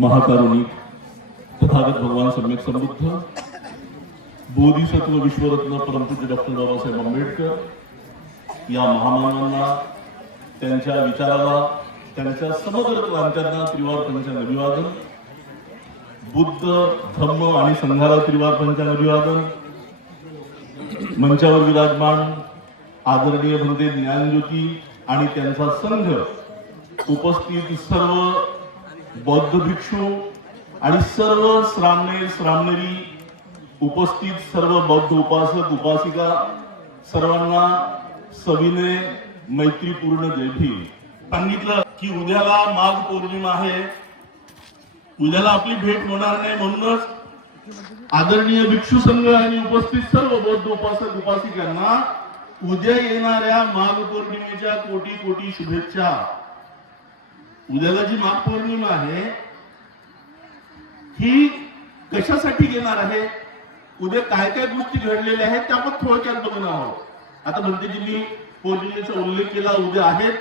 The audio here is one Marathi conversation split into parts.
महाकारुणी तथागत भगवान सम्यक समृद्ध बोधिसत्व विश्वरत्न परमपूज्य डॉक्टर बाबासाहेब आंबेडकर या महामानवांना त्यांच्या विचाराला त्यांच्या समग्र क्रांत्यांना त्रिवार पंचांग अभिवादन बुद्ध धम्म आणि संघाला त्रिवार पंचांग अभिवादन मंचावर विराजमान आदरणीय भंते ज्ञानज्योती आणि त्यांचा संघ उपस्थित सर्व बौद्ध भिक्षू आणि सर्व श्रामणे श्रामणेरी उपस्थित सर्व बौद्ध उपासक उपासिका सर्वांना सविनय मैत्रीपूर्ण जयभी सांगितलं की उद्याला माघ पौर्णिमा आहे. उद्याला आपली भेट होणार नाही म्हणूनच आदरणीय भिक्षू संघ आणि उपस्थित सर्व बौद्ध उपासक उपासिकांना उद्या येणाऱ्या माघ पौर्णिमेच्या कोटी कोटी शुभेच्छा. उद्याला जी माघ पौर्णिमा आहे ही कशासाठी येणार आहे? उद्या काय काय गोष्टी घडलेल्या आहेत त्या आपण थोडक्यात बघून आहोत. आता भंतेजींनी पौर्णिमेचा उल्लेख केला उद्या आहेत.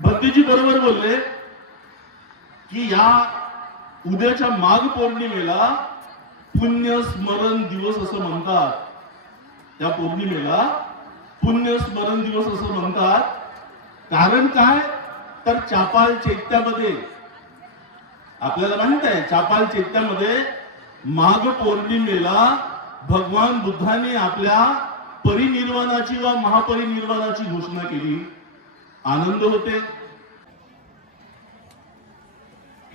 भंतेजी बरोबर बोलले की या उद्याच्या माघ पौर्णिमेला पुण्य स्मरण दिवस असं म्हणतात. या पौर्णिमेला पुण्य स्मरण दिवस असं म्हणतात. कारण काय? तर चापाल चैत्यामध्ये आपल्याला माहीत आहे चापाल चैत्यामध्ये माघ पौर्णिमेला भगवान बुद्धाने आपल्या परिनिर्वाणाची व महापरिनिर्वाणाची घोषणा केली. आनंद होते.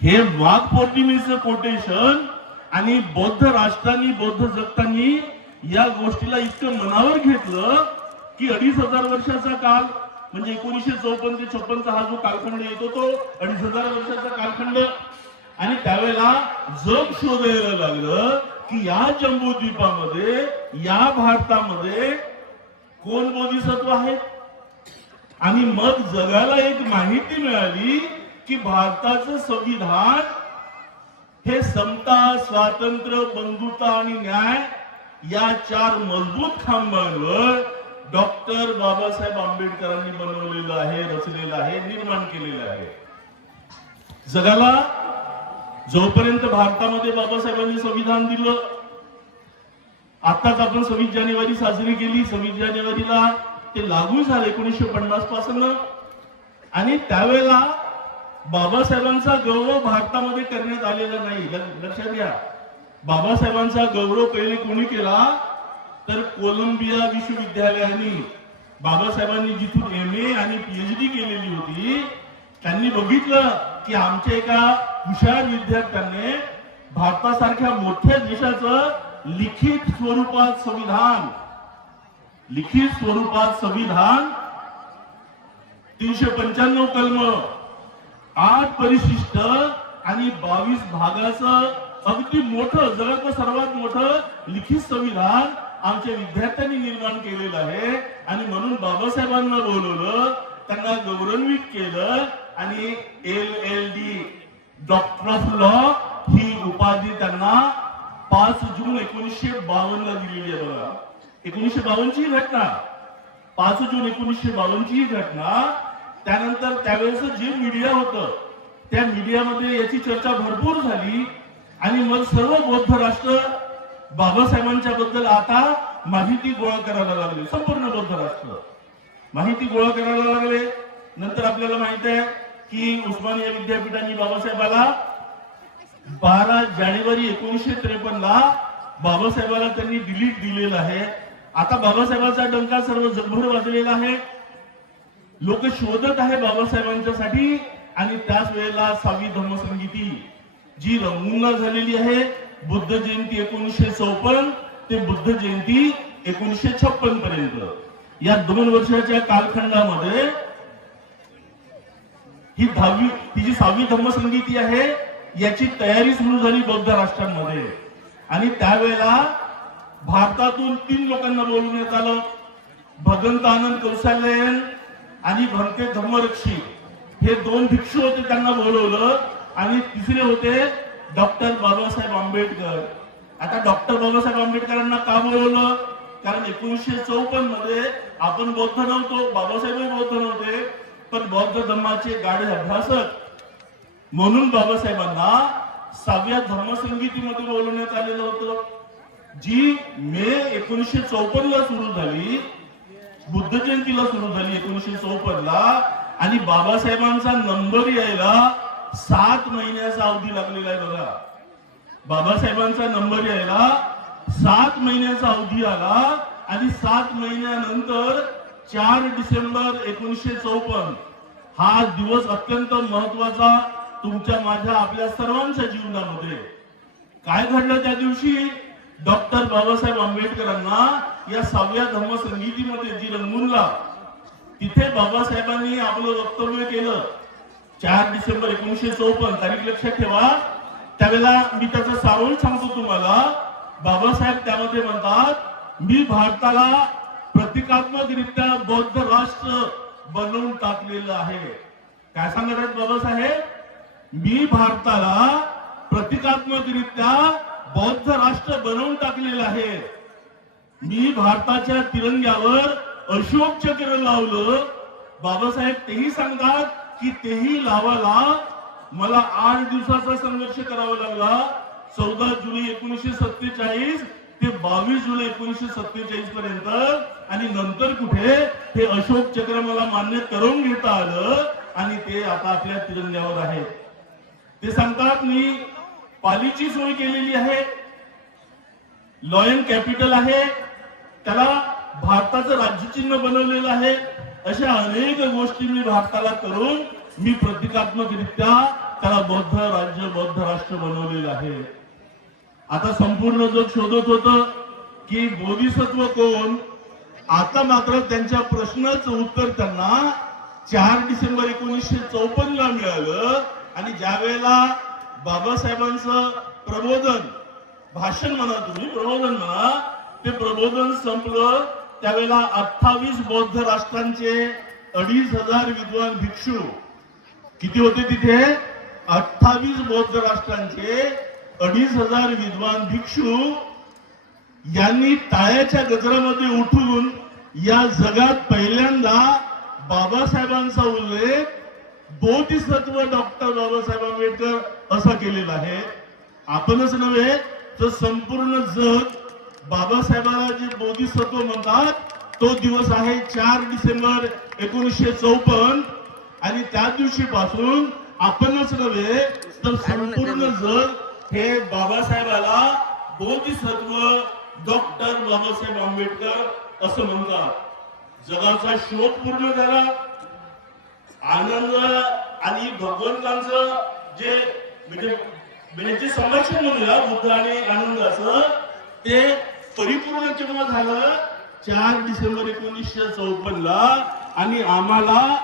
हे वाघ पौर्णिमेचं कोटेशन आणि बौद्ध राष्ट्रांनी बौद्ध जगतांनी या गोष्टीला इतकं मनावर घेतलं की अडीच हजार वर्षाचा काल म्हणजे एकोणीसशे चौपन्न ते छप्पनचा हा जो कालखंड येतो तो अडीच हजार वर्षाचा कालखंड. आणि त्यावेळेला जग शोधायला लागलं की या जम्बूद्वीपामध्ये या भारतामध्ये कोण बोधिसत्व आहेत? आणि मग जगाला एक माहिती मिळाली की भारताचं संविधान हे समता स्वातंत्र्य बंधुता आणि न्याय या चार मजबूत खांबांवर डॉक्टर बाबासाहेब आंबेडकरांनी बनवलेलं आहे रचलेलं आहे निर्माण केलेलं आहे. जगाला जोपर्यंत भारतामध्ये बाबासाहेबांनी संविधान दिलं आताच आपण सव्वीस जानेवारी साजरी केली. सव्वीस जानेवारीला ते लागू झालं एकोणीसशे पन्नासपासून. आणि त्यावेळेला बाबासाहेबांचा गौरव भारतामध्ये करण्यात आलेला नाही. लक्षात घ्या. बाबासाहेबांचा गौरव पहिले कोणी केला? तर कोलंबिया विश्वविद्यालयाने बाबासाहेबांनी जिथून एम ए आणि पीएचडी केलेली होती त्यांनी बघितलं की आमच्या एका हुशार विद्यार्थ्याने भारतासारख्या मोठ्या देशाचं लिखित स्वरूपात संविधान लिखित स्वरूपात संविधान तीनशे पंच्याण्णव कलम आठ परिशिष्ट आणि बावीस भागाचं अगदी मोठं जगातलं सर्वात मोठं लिखित संविधान आमच्या विद्यार्थ्यांनी निर्माण केलेलं आहे. आणि म्हणून बाबासाहेबांना बोलवलं त्यांना गौरवान्वित केलं आणि L L D doctor of law ही उपाधी त्यांना पाच जून एकोणीसशे बावन्न ला दिलेली आहे बघा. एकोणीसशे बावन्नची घटना. पाच जून एकोणीसशे बावन्नची ही घटना. त्यानंतर त्यावेळेस जे मीडिया होतं त्या मीडियामध्ये याची चर्चा भरपूर झाली. आणि मग सर्व बौद्ध राष्ट्र बाबासाहेबांच्या बद्दल आता माहिती गोळा करायला लागले. संपूर्ण बौद्ध राष्ट्र. माहिती गोळा करायला लागले. नंतर आपल्याला माहीत आहे की उस्मानिया विद्यापीठाने बाबासाहेबाला बारा जानेवारी एकोणीशे त्रेपन्न ला बाबासाहेबाला त्यांनी डिलीट दिलेलं आहे. आता बाबासाहेबांचा डंका सर्व जगभर वाजलेला आहे. लोक शोधत आहे बाबासाहेबांच्यासाठी आणि त्याच वेळेला सहावी धर्मसंगीती जी रंगुंगा झालेली आहे. बुद्ध जयंती एकोणीसशे चौपन्न ते बुद्ध जयंती एकोणीसशे छप्पन पर्यंत. या दोन वर्षाच्या कालखंडामध्ये ही दहावी ही जी सहावी धम्मसंगीती आहे याची तयारी सुरू झाली बौद्ध राष्ट्रांमध्ये. आणि त्यावेळेला भारतातून तीन लोकांना बोलवण्यात आलं. भगंत आनंद कौशल्यन आणि भंते धम्मरक्षी. हे दोन भिक्षू होते त्यांना बोलवलं. आणि तिसरे होते डॉक्टर बाबासाहेब आंबेडकर. आता डॉक्टर बाबासाहेब आंबेडकरांना का बोलवलं कारण एकोणीसशे चौपन्नमध्ये आपण बौद्ध नव्हतो बाबासाहेबही बौद्ध नव्हते पण बौद्ध धर्माचे गाढे अभ्यासक म्हणून बाबासाहेबांना सहाव्या धर्मसंगीतीमध्ये बोलवण्यात आलेलं होतं. जी मे एकोणीसशे चौपन्न ला सुरू झाली बुद्ध जयंतीला सुरू झाली एकोणीसशे चौपन्न ला आणि बाबासाहेबांचा नंबर यायला सात महिन्याचा अवधी लागलेला आहे बघा. बाबासाहेबांचा नंबर यायला सात महिन्याचा अवधी आला आणि सात महिन्यानंतर चार डिसेंबर एकोणीसशे चौपन्न हा दिवस अत्यंत महत्त्वाचा तुमच्या माझ्या आपल्या सर्वांच्या जीवनामध्ये. काय घडलं त्या दिवशी? डॉक्टर बाबासाहेब आंबेडकरांना या सहाव्या धर्मसंगीतीमध्ये जी रंगूनला तिथे बाबासाहेबांनी आपलं वक्तव्य केलं. चार डिसेंबर एकोणीसशे चौपन्न तारीख लक्षात ठेवा. त्यावेळेला मी त्याचा सारोळ सांगतो तुम्हाला. बाबासाहेब त्यामध्ये म्हणतात मी भारताला प्रतिकात्मकरित्या बौद्ध राष्ट्र बनवून टाकलेलं आहे. काय सांगत आहेत बाबासाहेब? मी भारताला प्रतिकात्मकरित्या बौद्ध राष्ट्र बनवून टाकलेलं आहे. मी भारताच्या तिरंग्यावर अशोक चक्र लावलं. बाबासाहेब तेही सांगतात की तेही लावाला मला आठ दिवसाचा संघर्ष करावा लागला. चौदा जुलै एकोणीसशे सत्तेचाळीस ते बावीस जुलै एकोणीसशे सत्तेचाळीस पर्यंत. आणि नंतर कुठे? हे अशोक चक्र मला मान्य करून घेता आलं आणि ते आता आपल्या तिरंग्यावर आहे. ते सांगतात मी पालीची सोय केलेली आहे. लॉयन कॅपिटल आहे. त्याला भारताचं राज्यचिन्ह बनवलेलं आहे. अशा अनेक गोष्टी मी भारताला करून मी प्रतिकात्मकरित्या त्याला बौद्ध राज्य बौद्ध राष्ट्र बनवलेलं आहे. आता संपूर्ण जग शोधत होत की बोधिसत्व कोण? आता मात्र त्यांच्या प्रश्नाचं उत्तर त्यांना चार डिसेंबर एकोणीसशे चौपन्न ला मिळालं आणि ज्या वेळेला बाबासाहेबांचं प्रबोधन भाषण म्हणा तुम्ही प्रबोधन म्हणा ते प्रबोधन संपलं त्यावेळेला अठ्ठावीस बौद्ध राष्ट्रांचे अडीच हजार विद्वान भिक्षू. किती होते तिथे? अठ्ठावीस बौद्ध राष्ट्रांचे अडीच हजार विद्वान भिक्षू यांनी टाळ्याच्या गजरामध्ये उठून या जगात पहिल्यांदा बाबासाहेबांचा उल्लेख बोधिसत्व डॉक्टर बाबासाहेब आंबेडकर असा केलेला आहे. आपणच नव्हे तर संपूर्ण जग बाबासाहेबाला जे बोधिसत्व म्हणतात तो दिवस आहे चार डिसेंबर एकोणीसशे चौपन्न. आणि त्या दिवशी पासून आपणच नव्हे तर संपूर्ण जग हे बाबासाहेबाला बोधिसत्व डॉक्टर बाबासाहेब आंबेडकर असं म्हणतात. जगाचा शोध पूर्ण झाला. आनंद आणि भगवंतांचं जे म्हणजे म्हणजे जे संरक्षण म्हणूया बुद्ध आणि आनंदाचं ते परिपूर्ण केव्हा झालं चार डिसेंबर एकोणीसशे चौपन्न ला आणि आम्हाला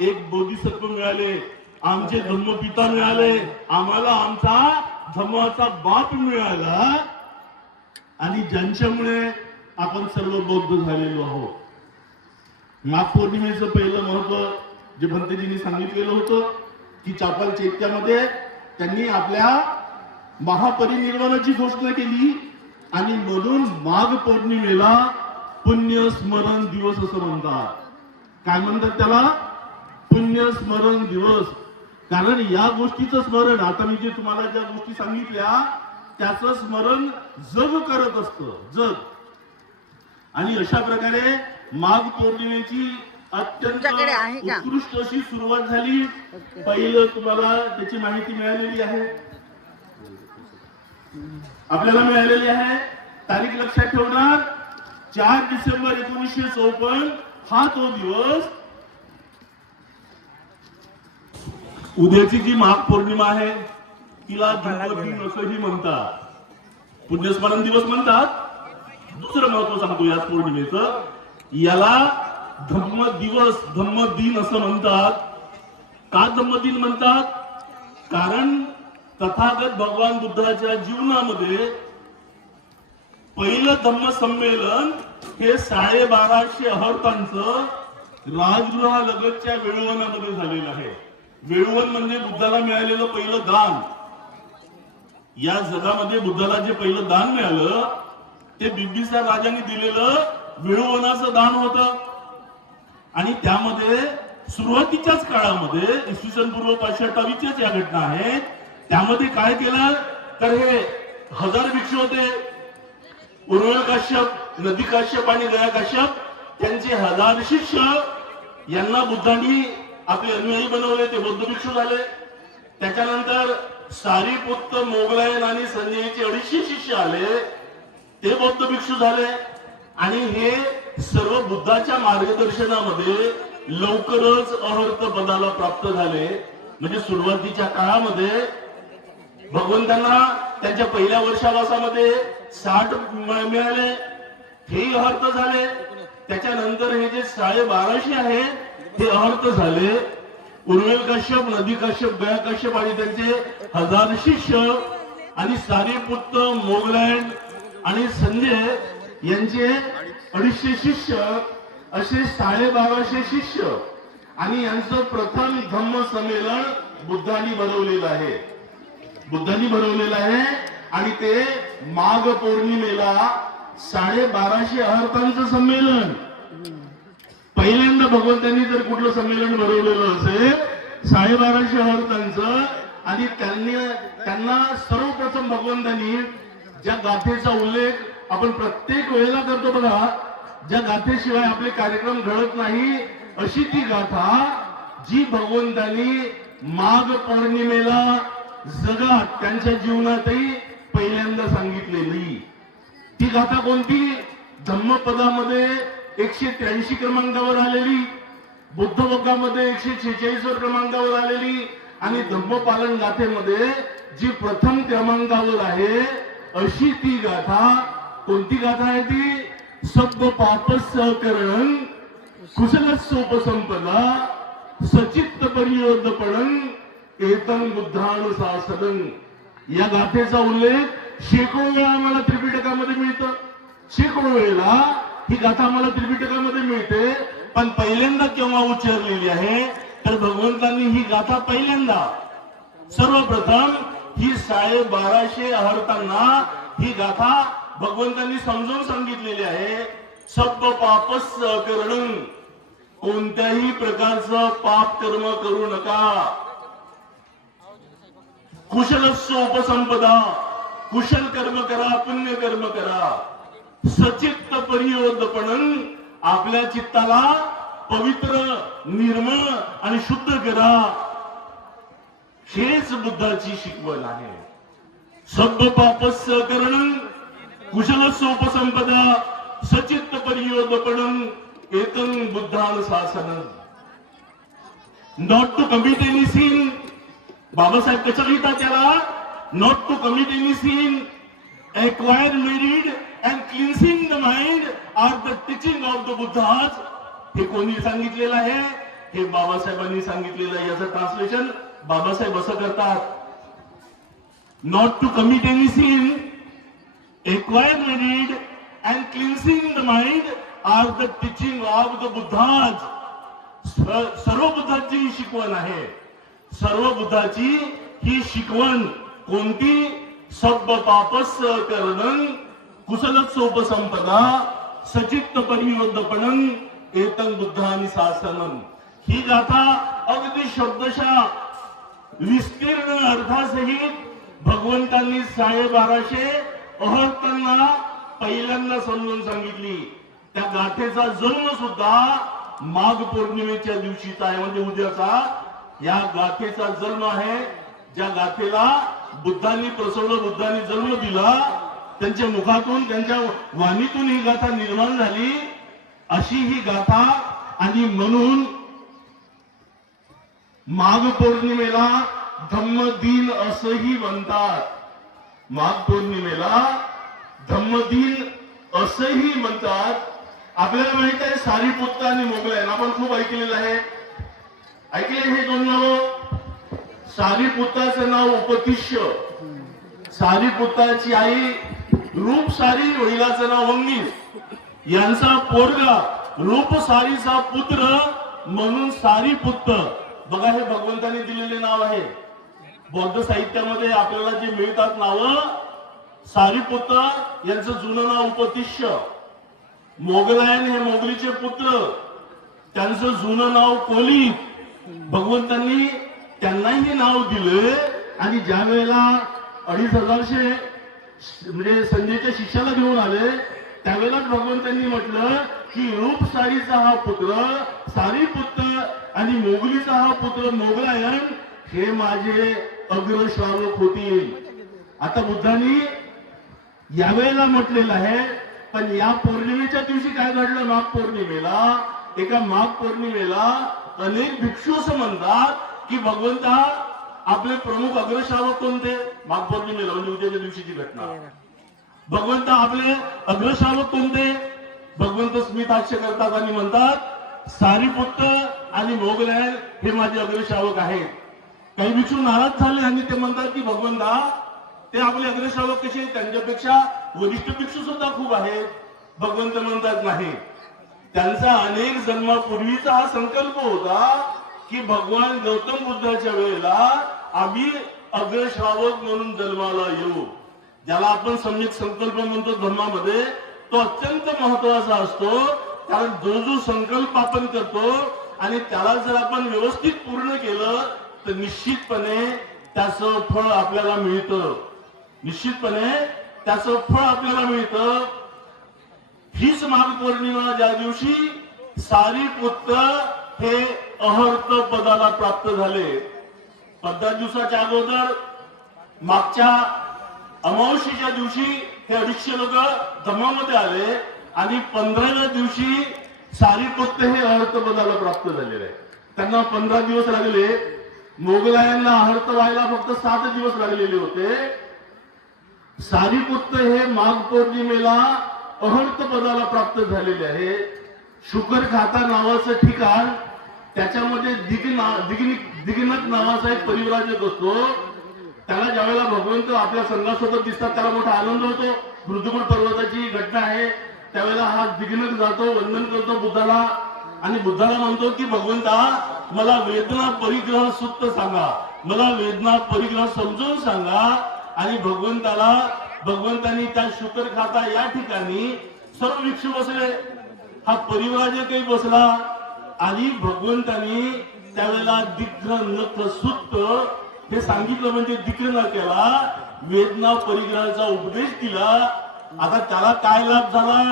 एक बोधिसत्व मिळाले. आमचे धर्मपिता मिळाले. आम्हाला आमचा धम्माचा बाप मिळाला. आणि ज्यांच्यामुळे आपण सर्व बौद्ध झालेलो आहोत. नागपौर्णिमेचं पहिलं महत्त्व जे भंतेजींनी सांगितलेलं होतं की चापल चैत्यामध्ये त्यांनी आपल्या महापरिनिर्वाणाची घोषणा केली. आणि म्हणून माघ पौर्णिमेला पुण्य स्मरण दिवस असं म्हणतात. काय म्हणतात त्याला? पुण्य स्मरण दिवस. कारण या गोष्टीचं स्मरण आता मी जे तुम्हाला ज्या गोष्टी सांगितल्या त्याचं स्मरण जग करत असतं जग. आणि अशा प्रकारे माघ पौर्णिमेची अत्यंत? उत्कृष्ट अशी सुरुवात झाली. पहिलं तुम्हाला त्याची माहिती मिळालेली आहे. आपल्याला मिळालेली आहे. तारीख लक्षात ठेवणार. चार डिसेंबर एकोणीसशे चौपन्न. हा तो दिवस. उद्याची जी माघ पौर्णिमा आहे तिला असंही म्हणतात. पुण्यस्मरण दिवस म्हणतात. दुसरं महत्त्व सांगतो या पौर्णिमेचं. याला धम्म दिवस धम्म दिन असं म्हणतात. का धम्म दिन म्हणतात? कारण तथागत भगवान बुद्धाच्या जीवनामध्ये पहिलं धम्म संमेलन हे साडेबाराशे अहर्तांचं राजगृहालगतच्या वेळुवनामध्ये झालेलं आहे. वेळुवन म्हणजे बुद्धाला मिळालेलं पहिलं दान. या जगामध्ये बुद्धाला जे पहिलं दान मिळालं ते बिंबिसार राजांनी दिलेलं वेळुवनाचं दान होतं. आणि त्यामध्ये सुरुवातीच्याच काळामध्ये इसवी सन पूर्व पाचशे अठ्ठावीसच्याच या घटना आहेत. त्यामध्ये काय केलं? तर हे हजार भिक्षू होते. उर्वल काश्यप नदी काश्यप आणि गया काश्यप. त्यांचे हजार शिष्य यांना बुद्धांनी आपले अनुयायी बनवले. ते बौद्ध भिक्षू झाले. त्याच्यानंतर सारी सारीपुत्त मोगलायन आणि संजयचे अडीचशे शिष्य आले. ते बौद्ध भिक्षू झाले. आणि हे सर्व बुद्धाच्या मार्गदर्शनामध्ये लवकरच अहर्त पदाला प्राप्त झाले. म्हणजे सुरुवातीच्या काळामध्ये भगवंतांना त्यांच्या पहिल्या वर्षावासामध्ये साठ मिळाले हेही अहर्त झाले. त्याच्यानंतर हे जे साडे बाराशे आहे ते अहर्त झाले. उर्वेल कश्यप नदी कश्यप गया कश्यप आणि त्यांचे हजार शिष्य आणि सारीपुत्त मोगलँड आणि संजय यांचे अडीचशे शिष्य असे साडेबाराशे शिष्य. आणि यांचं प्रथम धम्म संमेलन बुद्धांनी भरवलेलं आहे. बुद्धांनी भरवलेलं आहे आणि ते माघ पौर्णिमेला साडेबाराशे अर्थांचं संमेलन. पहिल्यांदा भगवंतांनी जर कुठलं संमेलन भरवलेलं असेल साडेबाराशे अर्थांचं आणि त्यांनी त्यांना सर्वप्रथम भगवंतांनी ज्या गाथेचा उल्लेख आपण प्रत्येक वेळेला करतो बघा ज्या गाथेशिवाय आपले कार्यक्रम घडत नाही अशी ती गाथा जी भगवंतांनी माघ पौर्णिमेला जगात त्यांच्या जीवनातही पहिल्यांदा सांगितलेली. ती गाथा कोणती? धम्मपदामध्ये एकशे त्र्याऐंशी क्रमांकावर आलेली बुद्ध वग्गामध्ये एकशे छेचाळीसवर क्रमांकावर आलेली आणि धम्मपालन गाथेमध्ये जी प्रथम क्रमांकावर आहे अशी ती गाथा कोणती गाथा आहे ती? सब पाप सहकरण कुशल सोपसंपदा सचित्त परिवर्धपण एतन बुद्धानुशासन या गाथेचा उल्लेख शेकडो वेळा आम्हाला त्रिपिटकामध्ये मिळतं. शेकडो वेळेला ही गाथा आम्हाला त्रिपिटकामध्ये मिळते. पण पहिल्यांदा केव्हा उच्चारलेली आहे तर भगवंतांनी ही गाथा पहिल्यांदा. सर्वप्रथम ही साडे बाराशे अहर्तांना ही गाथा भगवंतांनी समजावून सांगितलेली आहे. सब पापस करण. कोणत्याही प्रकारचं पाप कर्म करू नका. कुशलस्व उपसंपदा। कुशल कर्म करा पुण्य कर्म करा। सचित्त परियोधपणन आपल्या चित्ताला पवित्र निर्मळ आणि शुद्ध करा. हेच बुद्धाची शिकवण आहे. सब पापस करण कुशलस्व उपसंपदा सचित्त परियोधपणन बुद्धान शासन not to commit any sin Babasaheb कसं लिहितात त्याला not to commit any sin acquire merit and cleansing the mind are the teaching of the Buddhas हे कोणी सांगितलेलं आहे? हे बाबासाहेबांनी सांगितलेलं आहे याचं ट्रान्सलेशन बाबासाहेब असं करतात. Not to commit any sin acquire merit and cleansing the mind are the teaching of the Buddhas सर्व बुद्धांची ही शिकवण आहे. सर्व बुद्धाची ही शिकवण कोणती? सब पापस करणं कुशलच उपसंपदा सचित्त परियोद्धपणं एतं बुद्धानी शासनं ही गाथा अगदी शब्दशा विस्तीर्ण अर्थासहित भगवंतांनी साडेबाराशे अहर्तांना पहिल्यांदा समजून सांगितली. त्या गाथेचा जन्म सुद्धा माघ पौर्णिमेच्या दिवशीचा आहे. म्हणजे उद्याचा या गाथेचा जन्म आहे. ज्या गाथेला बुद्धांनी प्रसवलं बुद्धांनी जन्म दिला त्यांच्या मुखातून त्यांच्या वाणीतून ही गाथा निर्माण झाली. अशी ही गाथा आणि म्हणून माघ पौर्णिमेला धम्मदिन असंही म्हणतात. माघ पौर्णिमेला धम्मदिन असंही म्हणतात. आपल्याला माहीत आहे सारी सारीपुत्त आणि मोगलायन आपण खूप ऐकलेलं आहे. ऐकले हे दोन नाव? सारीपुताचं नाव उपतिष्य. सारीपुताची आई रूप सारी वडिलाचं नाव अंगीस यांचा पोरगा रूप सारीचा पुत्र म्हणून सारीपुत्त बघा हे भगवंताने दिलेले नाव आहे. बौद्ध साहित्यामध्ये आपल्याला जे मिळतात नावं सारीपुत्र यांचं जुनं नाव उपतिष्य. मोगलायन हे मोगलीचे पुत्र. त्यांचं जुनं नाव कोली भगवंतांनी त्यांनाही हे नाव दिलं आणि ज्या वेळेला अडीच हजारशे म्हणजे संजयच्या शिष्याला घेऊन आले त्यावेळेलाच भगवंतांनी म्हटलं की रूप सारीचा हा पुत्र सारी पुत्र आणि मोगलीचा हा पुत्र मोगलायन हे माझे अग्रश्रावक होतील. आता बुद्धांनी यावेळेला म्हटलेलं आहे पण या पौर्णिमेच्या दिवशी काय घडलं? माघ पौर्णिमेला. एका माघ पौर्णिमेला अनेक भिक्षू असं म्हणतात की भगवंता आपले प्रमुख अग्रश्रावक कोणते? माघ पौर्णिमेला म्हणजे उद्याच्या दिवशीची घटना. भगवंत आपले अग्रश्रावक कोणते? भगवंत स्मिताक्ष करतात आणि म्हणतात सारीपुत्र आणि मोगलायन हे माझे अग्रश्रावक आहेत. काही भिक्षू नाराज झाले आणि ते म्हणतात की भगवंता ते आपले अग्रश्रावक कसे? त्यांच्यापेक्षा वरिष्ठ भिक्षू सुद्धा खूप आहेत. भगवंत म्हणतात नाही. त्यांचा अनेक जन्मापूर्वीचा हा संकल्प होता की भगवान गौतम बुद्धाच्या वेळेला आम्ही अग्रश्रावक म्हणून जन्माला येऊ. ज्याला आपण सम्यक संकल्प म्हणतो धर्मामध्ये तो अत्यंत महत्त्वाचा असतो. कारण जो जो संकल्प आपण करतो आणि त्याला जर आपण व्यवस्थित पूर्ण केलं तर निश्चितपणे त्याचं फळ आपल्याला मिळतं. निश्चितपणे त्याचं फळ आपल्याला मिळतं. हीच माघ पौर्णिमा ज्या दिवशी सारी पुत्र हे अहर्त पदाला प्राप्त झाले. पंधरा दिवसाच्या अगोदर मागच्या अमावशीच्या दिवशी हे अडीचशे लोक धर्मामध्ये आले आणि पंधराव्या दिवशी सारी पुत्र हे अहर्त पदाला प्राप्त झालेले आहे. त्यांना पंधरा दिवस लागले. मोगलायांना अहर्त व्हायला फक्त सात दिवस लागलेले होते. सारीपुत्र हे माघ पौर्णिमेला अहंत पदाला प्राप्त झालेले आहे. शुकर खाता नावाचं ठिकाण त्याच्यामध्ये दिग्ना दिग्नक नावाचा एक परिवराजक असतो त्याला ज्यावेळेला भगवंत आपल्या संघासोबत दिसतात त्याला मोठा आनंद होतो. मृदुकुळ पर्वताची घटना आहे. त्यावेळेला हा दिग्नक जातो वंदन करतो बुद्धाला. आणि बुद्धाला म्हणतो की भगवंता मला वेदना परिग्रह सुक्त सांगा. मला वेदना परिग्रह समजून सांगा. आणि भगवंताला भगवंतानी त्या शुकर खाता या ठिकाणी सर्व भिक्षू बसले. हा परिवारजकही बसला आणि भगवंतानी त्यावेळेला दिग्र नख सुत्त हे सांगितलं म्हणजे दिग्र न केला वेदना परिग्रहाचा उपदेश दिला. आता त्याला काय लाभ झाला?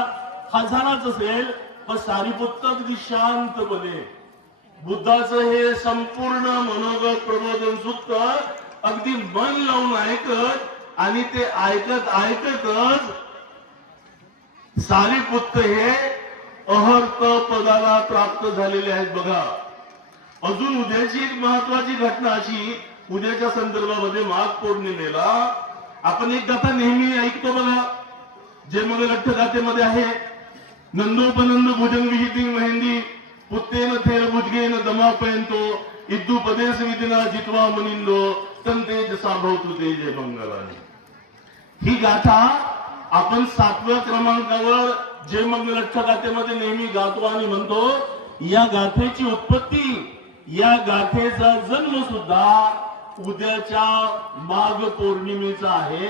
हा झालाच असेल पण सारीपुत्र अगदी शांतपणे बुद्धाचं हे संपूर्ण मनोगत प्रबोधन सुक्त अगदी मन लावून ऐकत आणि ते ऐकत ऐकतच सारे हे अहर्त पदाला प्राप्त झालेले आहेत बघा. अजून उद्याची एक महत्वाची घटना अशी उद्याच्या संदर्भामध्ये माघ पौर्णिमेला आपण एक गाथा नेहमी ऐकतो बघा. जे मग लठ्ठ गाथेमध्ये आहे नंदोपनंद भुजंग विहिती मेहंदी पुत्तेन थेर भुजगेन दमापयंतो इद्दू पदेश विदिना जितवा मनिंदो तंते जसा भवतु मंगलाने ही गाथा आपण सातव्या क्रमांकावर जे मग लठ्ठ गाथेमध्ये नेहमी गातो आणि म्हणतो या गाथेची उत्पत्ती या गाथेचा जन्म सुद्धा उद्याच्या माघ पौर्णिमेचा आहे.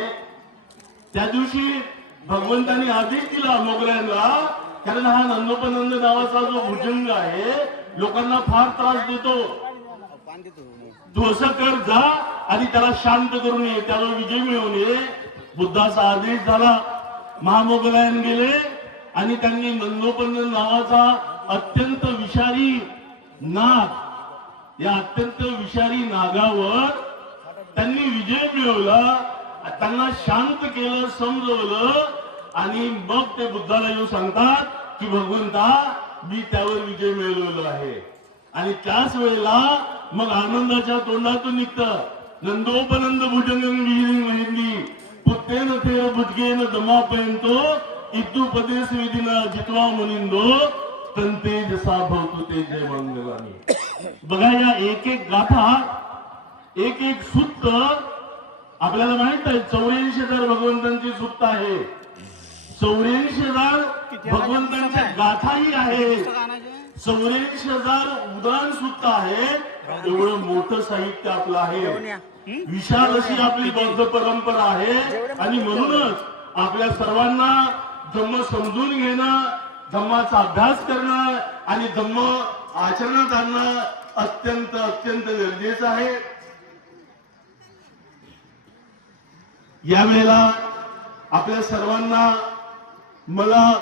त्या दिवशी भगवंतानी आदेश दिला मोगऱ्यांना कारण हा नंदोपनंद नावाचा जो भुजंग आहे लोकांना फार त्रास देतो. तू असं कर जा आणि त्याला शांत करून ये त्याला विजय मिळवून ये. बुद्धाचा आदेश झाला महामोगलायन गेले आणि त्यांनी नंदोपंत नावाचा अत्यंत विषारी नाग या अत्यंत विषारी नागावर त्यांनी विजय मिळवला त्यांना शांत केलं समजवलं आणि मग ते बुद्धाला येऊन सांगतात की भगवंता मी त्यावर विजय मिळवलेला आहे. आणि त्याच वेळेला मग आनंदाच्या तोंडातून निघतं नंदोपनंद भुजंग मेहंदी पुत्तेन ತೇರ भुजगेन ದಮಾಪ इतू ಇದ್ದು विधीना जितवा मुनिंदो तंते जसा भवतु ते जय मंगलानी बघा या एक एक गाथा एक एक सुत्त आपल्याला माहीत आहे चौऱ्याऐंशी हजार भगवंतांची सुत्त आहे चौऱ्याऐंशी हजार भगवंतांच्या गाथाही आहे चौऱ्याऐंशी हजार उदान सुप्त आहे एवढं मोठं साहित्य आपलं आहे विशाल अशी आपली बौद्ध परंपरा आहे. आणि म्हणूनच आपल्या सर्वांना धम्म समजून घेणं धम्माचा अभ्यास करणं आणि धम्म आचरणात आणणं अत्यंत अत्यंत गरजेचं आहे. यावेळेला आपल्या सर्वांना मला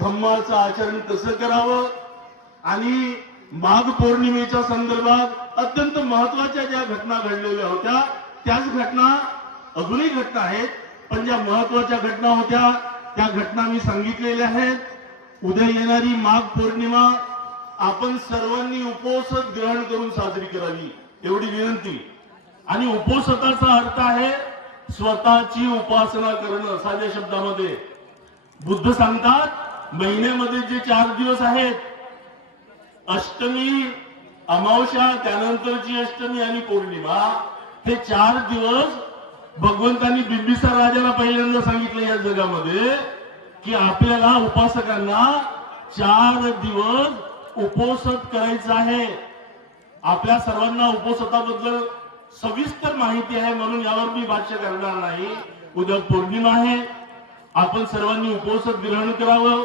धम्माचं आचरण कसं करावं आणि माघ पौर्णिमेच्या संदर्भात अत्यंत महत्त्वाच्या ज्या घटना घडलेल्या होत्या त्याच घटना अजूनही घटना आहेत पण ज्या महत्त्वाच्या घटना होत्या त्या घटना मी सांगितलेल्या आहेत. उद्या येणारी माघ पौर्णिमा आपण सर्वांनी उपोषण ग्रहण करून साजरी करावी एवढी विनंती. आणि उपोषताचा अर्थ आहे स्वतःची उपासना करणं साध्या शब्दामध्ये. बुद्ध सांगतात महिन्यामध्ये जे चार दिवस आहेत अष्टमी अमावस्या त्यानंतरची अष्टमी आणि पौर्णिमा हे चार दिवस भगवंतांनी बिंबिसार राजाला पहिल्यांदा सांगितलं या जगामध्ये की आपल्याला उपासकांना चार दिवस उपोषण करायचं आहे. आपल्या सर्वांना उपोषणाबद्दल सविस्तर माहिती आहे म्हणून यावर मी भाष्य करणार नाही. उद्या पौर्णिमा आहे. आपण सर्वांनी उपोषण ग्रहण करावं.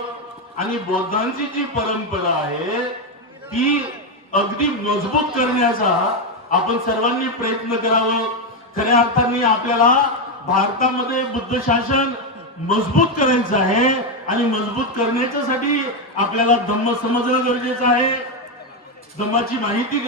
आणि बौद्धांची जी परंपरा आहे ती अगदी मजबूत करण्याचा आपण सर्वांनी प्रयत्न करावं. खऱ्या अर्थाने आपल्याला भारतामध्ये बुद्ध शासन मजबूत करायचं आहे आणि मजबूत करण्याच्यासाठी आपल्याला धम्म समजणं गरजेचं आहे. धम्माची माहिती